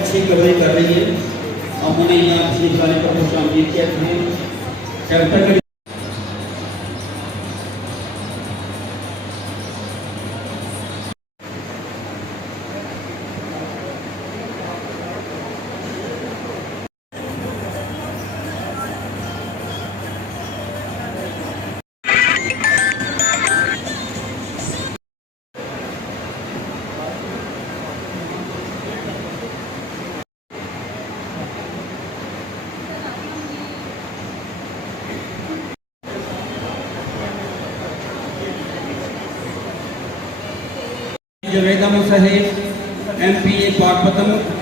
अच्छी कार्रवाई कर रही है। हमने यहाँ पिछले साल पर कुछ आमदीद किया थे कैरेक्टर जवेद अहमद साहेब MP पाकपतन